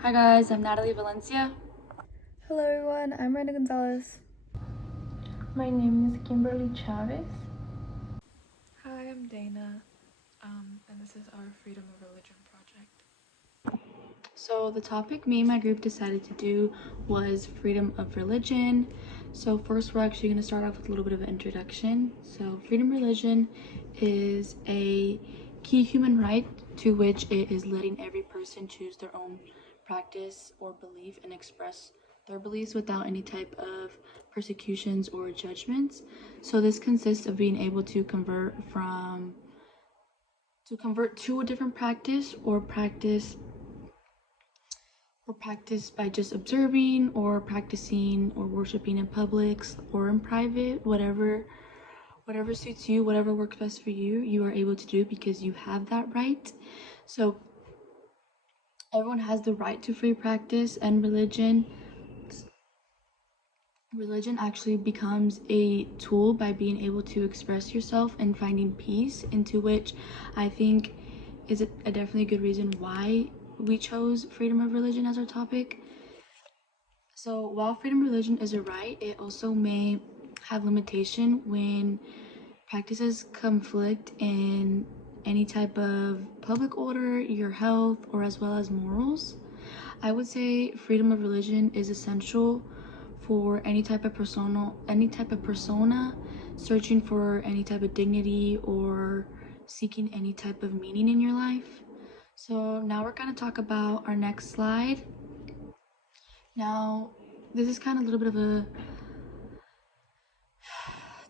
Hi guys, I'm Natalie Valencia. Hello everyone, I'm Miranda Gonzalez. My name is Kimberly Chavez. Hi, I'm Dana, and this is our Freedom of Religion project. So the topic me and my group decided to do was freedom of religion. So first we're actually going to start off with a little bit of an introduction. So freedom of religion is a key human right to which it is letting every person choose their own practice or belief and express their beliefs without any type of persecutions or judgments. So this consists of being able to convert to a different practice or practice by just observing or practicing or worshiping in public or in private, whatever suits you, whatever works best for you, you are able to do because you have that right. So everyone has the right to free practice, and religion actually becomes a tool by being able to express yourself and finding peace, into which I think is a definitely good reason why we chose freedom of religion as our topic. So while freedom of religion is a right, it also may have limitation when practices conflict in any type of public order, your health, or as well as morals. I would say freedom of religion is essential for any type of persona searching for any type of dignity or seeking any type of meaning in your life. So now we're going to talk about our next slide. Now, this is kind of a little bit of a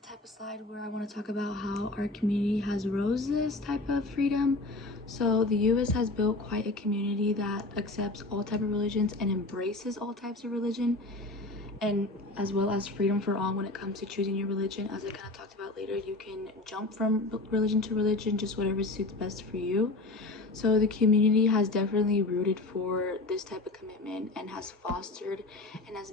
type of slide where I want to talk about how our community has rose this type of freedom. So the US has built quite a community that accepts all type of religions and embraces all types of religion, and as well as freedom for all when it comes to choosing your religion. As I kind of talked about later, you can jump from religion to religion, just whatever suits best for you. So the community has definitely rooted for this type of commitment and has fostered and has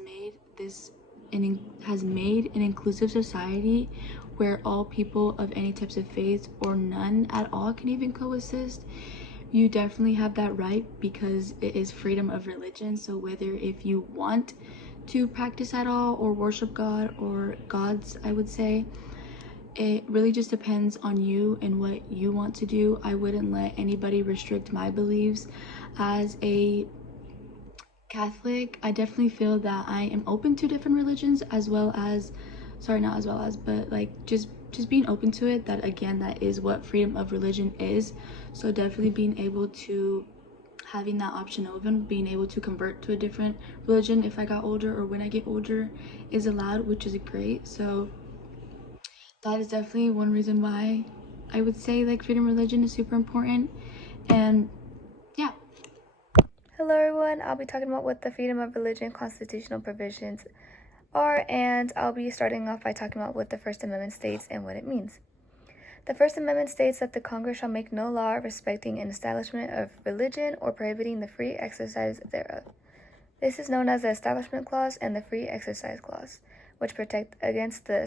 made an inclusive society where all people of any types of faith or none at all can even coexist. You definitely have that right because it is freedom of religion. So whether if you want to practice at all or worship God or gods, I would say, it really just depends on you and what you want to do. I wouldn't let anybody restrict my beliefs. As a Catholic, I definitely feel that I am open to different religions, as well as, sorry, not as well as, but like just being open to it. That again, that is what freedom of religion is. So definitely being able to having that option open, being able to convert to a different religion if I got older or when I get older is allowed, which is great. So that is definitely one reason why I would say like freedom of religion is super important. And yeah. Hello everyone, I'll be talking about what the freedom of religion constitutional provisions are, and I'll be starting off by talking about what the First Amendment states and what it means. The First Amendment states that the Congress shall make no law respecting an establishment of religion or prohibiting the free exercise thereof. This is known as the Establishment Clause and the Free Exercise Clause, which protect against the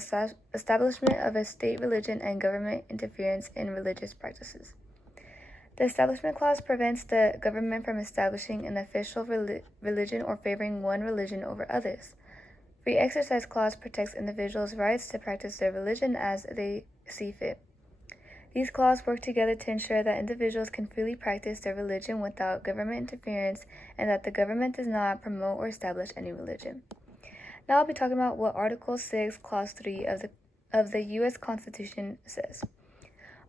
establishment of a state religion and government interference in religious practices. The Establishment Clause prevents the government from establishing an official religion or favoring one religion over others. Free Exercise Clause protects individuals' rights to practice their religion as they see fit. These clauses work together to ensure that individuals can freely practice their religion without government interference and that the government does not promote or establish any religion. Now I'll be talking about what Article 6, Clause 3 of the U.S. Constitution says.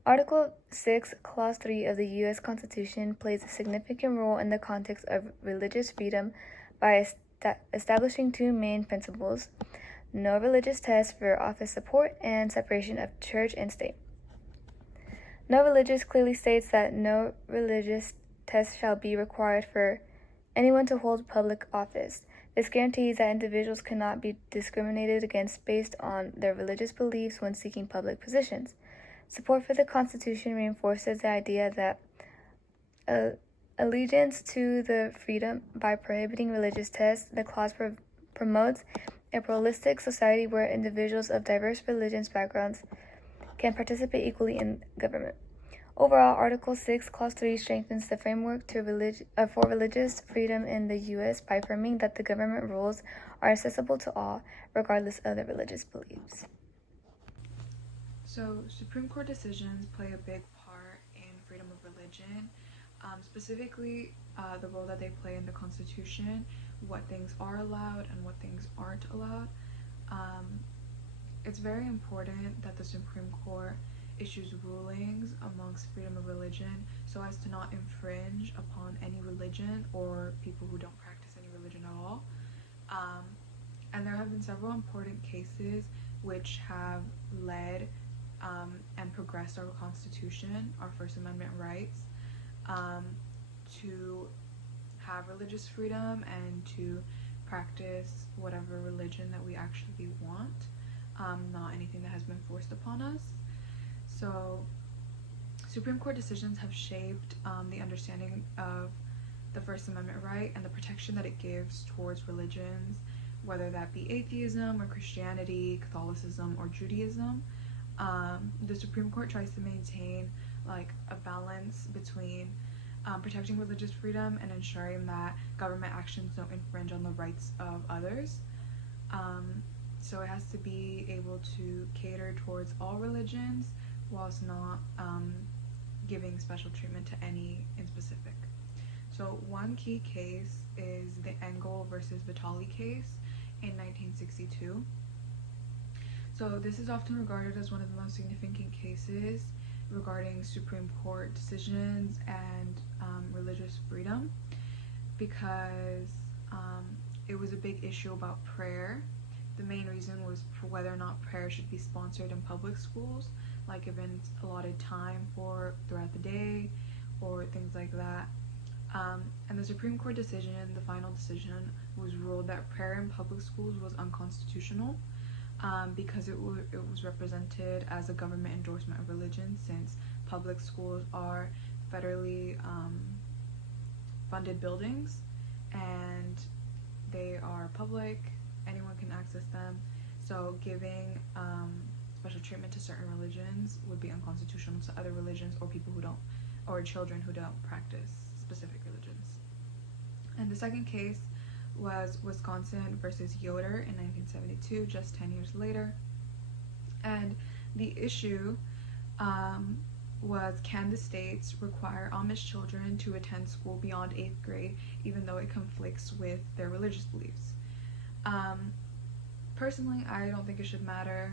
Article 6, Clause 3 of the U.S. Constitution plays a significant role in the context of religious freedom by establishing two main principles: no religious test for office support and separation of church and state. No religious clearly states that no religious test shall be required for anyone to hold public office. This guarantees that individuals cannot be discriminated against based on their religious beliefs when seeking public positions. Support for the Constitution reinforces the idea that allegiance to the freedom by prohibiting religious tests. The clause promotes a pluralistic society where individuals of diverse religious backgrounds can participate equally in government. Overall, Article 6, Clause 3 strengthens the framework for religious freedom in the U.S. by affirming that the government rules are accessible to all, regardless of their religious beliefs. So, Supreme Court decisions play a big part in freedom of religion, specifically the role that they play in the Constitution, what things are allowed and what things aren't allowed. It's very important that the Supreme Court issues rulings amongst freedom of religion so as to not infringe upon any religion or people who don't practice any religion at all. And there have been several important cases which have led and progressed our Constitution, our First Amendment rights, to have religious freedom and to practice whatever religion that we actually want, not anything that has been forced upon us. So, Supreme Court decisions have shaped the understanding of the First Amendment right and the protection that it gives towards religions, whether that be atheism or Christianity, Catholicism, or Judaism. The Supreme Court tries to maintain like a balance between protecting religious freedom and ensuring that government actions don't infringe on the rights of others. So it has to be able to cater towards all religions whilst not giving special treatment to any in specific. So one key case is the Engel versus Vitale case in 1962. So this is often regarded as one of the most significant cases regarding Supreme Court decisions and religious freedom because it was a big issue about prayer. The main reason was for whether or not prayer should be sponsored in public schools, like given allotted time for throughout the day or things like that. And the Supreme Court decision, the final decision, was ruled that prayer in public schools was unconstitutional because it was represented as a government endorsement of religion, since public schools are federally funded buildings and they are public, anyone can access them, so giving special treatment to certain religions would be unconstitutional to other religions or people who don't, or children who don't practice specific religions. And the second case was Wisconsin versus Yoder in 1972, just 10 years later. And the issue was, can the states require Amish children to attend school beyond 8th grade even though it conflicts with their religious beliefs? Personally, I don't think it should matter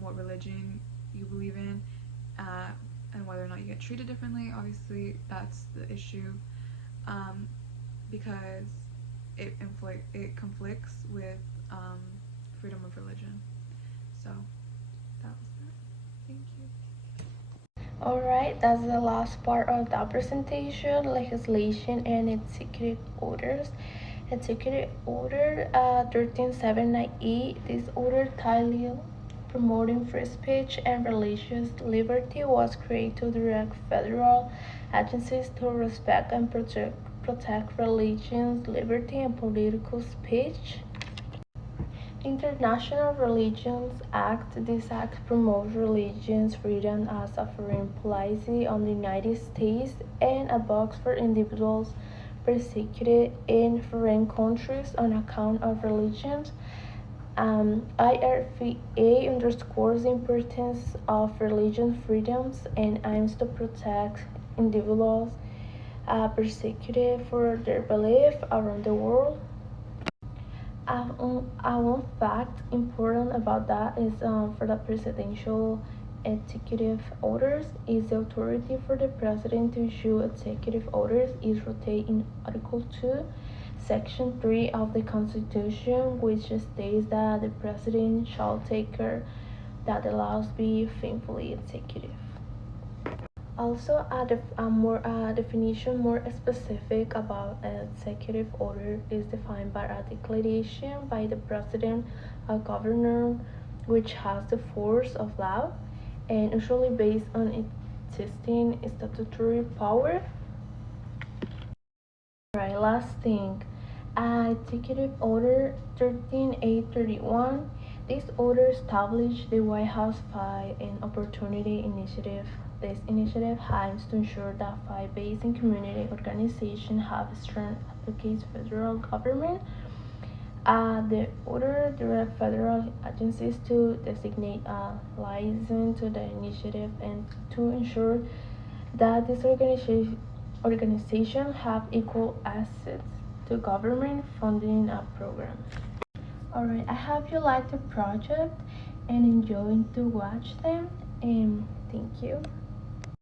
what religion you believe in and whether or not you get treated differently. Obviously, that's the issue because it conflicts with freedom of religion. So that was that. Thank you. Alright, that's the last part of the presentation, legislation and executive orders. Executive Order 13798, this order titled Promoting Free Speech and Religious Liberty was created to direct federal agencies to respect and protect religious liberty and political speech. International Religions Act. This act promotes religious freedom as a foreign policy on the United States and advocates for individuals persecuted in foreign countries on account of religions. IRFA underscores the importance of religious freedoms and aims to protect individuals persecuted for their belief around the world. One fact important about that is for the presidential executive orders is the authority for the president to issue executive orders is rooted in Article 2, Section 3 of the Constitution, which states that the president shall take care that the laws be faithfully executed. Also, a definition more specific about an executive order is defined by a declaration by the president or governor, which has the force of law and usually based on existing statutory power. Right, last thing, Executive Order 13831. This order established the White House Five and Opportunity Initiative this initiative aims to ensure that faith-based and community organizations have strong advocates federal government. The order directs federal agencies to designate a liaison to the initiative and to ensure that these organizations have equal access to government funding and programs. Alright, I hope you like the project and enjoying to watch them, and thank you.